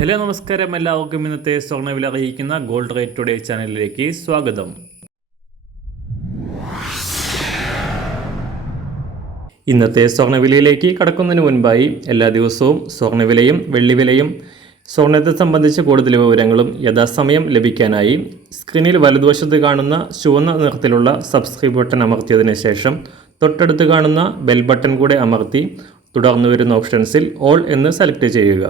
Hello നമസ്കാരം, എല്ലാവർക്കും ഇന്നത്തെ സ്വർണ്ണവില അറിയിക്കുന്ന ഗോൾഡ് റേറ്റ് ടുഡേ ചാനലിലേക്ക് സ്വാഗതം. ഇന്നത്തെ സ്വർണ്ണവിലയിലേക്ക് കടക്കുന്നതിന് മുൻപായി എല്ലാ ദിവസവും സ്വർണ്ണവിലയും വെള്ളിവിലയും സ്വർണ്ണത്തെ സംബന്ധിച്ച കൂടുതൽ വിവരങ്ങളും യഥാസമയം ലഭിക്കാനായി സ്ക്രീനിൽ വലതുവശത്ത് കാണുന്ന ചുവന്ന നിറത്തിലുള്ള സബ്സ്ക്രൈബ് ബട്ടൺ അമർത്തിയതിനു ശേഷം തൊട്ടടുത്ത് കാണുന്ന ബെൽ ബട്ടൺ കൂടെ അമർത്തി തുടർന്ന് വരുന്ന ഓപ്ഷൻസിൽ ഓൾ എന്ന് സെലക്ട് ചെയ്യുക.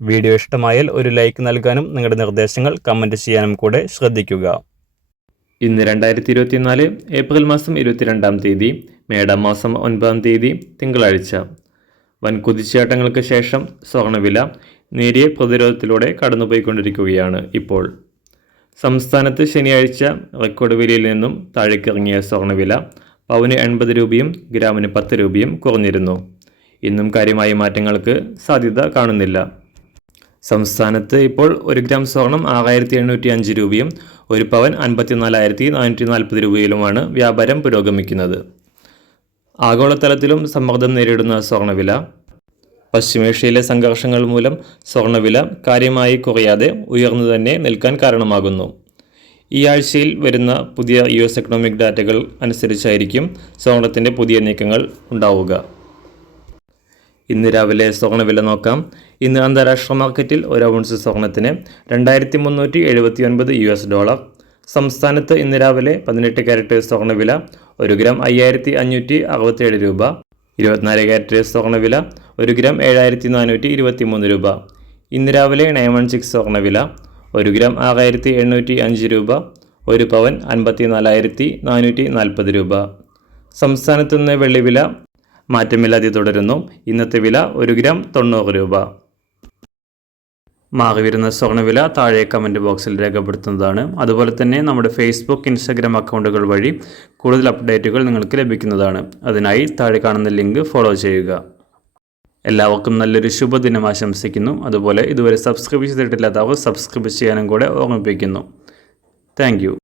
വീഡിയോ ഇഷ്ടമായാൽ ഒരു ലൈക്ക് നൽകാനും നിങ്ങളുടെ നിർദ്ദേശങ്ങൾ കമൻറ്റ് ചെയ്യാനും കൂടെ ശ്രദ്ധിക്കുക. ഇന്ന് 2024 ഏപ്രിൽ മാസം 22-ാം തീയതി, മേടം മാസം 9-ാം തീയതി തിങ്കളാഴ്ച. വൻ കുതിച്ചുചാട്ടങ്ങൾക്ക് ശേഷം സ്വർണ്ണവില നേരിയ പ്രതിരോധത്തിലൂടെ കടന്നുപോയിക്കൊണ്ടിരിക്കുകയാണ് ഇപ്പോൾ. സംസ്ഥാനത്ത് ശനിയാഴ്ച റെക്കോർഡ് വിലയിൽ നിന്നും താഴേക്കിറങ്ങിയ സ്വർണ്ണവില പവന് 80 രൂപയും ഗ്രാമിന് 10 രൂപയും കുറഞ്ഞിരുന്നു. ഇന്നും കാര്യമായ മാറ്റങ്ങൾക്ക് സാധ്യത കാണുന്നില്ല. സംസ്ഥാനത്ത് ഇപ്പോൾ 1 ഗ്രാം സ്വർണം 6705 രൂപയും 1 പവൻ 54,440 രൂപയിലുമാണ് വ്യാപാരം പുരോഗമിക്കുന്നത്. ആഗോളതലത്തിലും സമ്മർദ്ദം നേരിടുന്ന സ്വർണ്ണവില പശ്ചിമേഷ്യയിലെ സംഘർഷങ്ങൾ മൂലം സ്വർണ്ണവില കാര്യമായി കുറയാതെ ഉയർന്നു തന്നെ നിൽക്കാൻ കാരണമാകുന്നു. ഈ ആഴ്ചയിൽ വരുന്ന പുതിയ US എക്കണോമിക് ഡാറ്റകൾ അനുസരിച്ചായിരിക്കും സ്വർണത്തിൻ്റെ പുതിയ നീക്കങ്ങൾ ഉണ്ടാവുക. ഇന്ന് രാവിലെ സ്വർണ്ണവില നോക്കാം. ഇന്ന് അന്താരാഷ്ട്ര മാർക്കറ്റിൽ ഒരു ഔൺസ് സ്വർണത്തിന് $2379. സംസ്ഥാനത്ത് ഇന്ന് രാവിലെ 18 കാരറ്റ് സ്വർണ്ണവില 1 ഗ്രാം 5567 രൂപ. 24 കാരറ്റ് സ്വർണ്ണവില 1 ഗ്രാം 7423 രൂപ. ഇന്ന് രാവിലെ 916 സ്വർണ്ണവില 1 ഗ്രാം 6805 രൂപ. 1 പവൻ 54,440 രൂപ. സംസ്ഥാനത്ത് നിന്ന് വെള്ളിവില മാറ്റമില്ലാതെ തുടരുന്നു. ഇന്നത്തെ വില 1 ഗ്രാം 90 രൂപ. മാറിവരുന്ന സ്വർണ്ണവില താഴെ കമൻറ്റ് ബോക്സിൽ രേഖപ്പെടുത്തുന്നതാണ്. അതുപോലെ തന്നെ നമ്മുടെ ഫേസ്ബുക്ക്, ഇൻസ്റ്റാഗ്രാം അക്കൗണ്ടുകൾ വഴി കൂടുതൽ അപ്ഡേറ്റുകൾ നിങ്ങൾക്ക് ലഭിക്കുന്നതാണ്. അതിനായി താഴെ കാണുന്ന ലിങ്ക് ഫോളോ ചെയ്യുക. എല്ലാവർക്കും നല്ലൊരു ശുഭദിനം ആശംസിക്കുന്നു. അതുപോലെ ഇതുവരെ സബ്സ്ക്രൈബ് ചെയ്തിട്ടില്ലാത്തവർ സബ്സ്ക്രൈബ് ചെയ്യാനും കൂടെ ഓർമ്മിപ്പിക്കുന്നു. Thank you.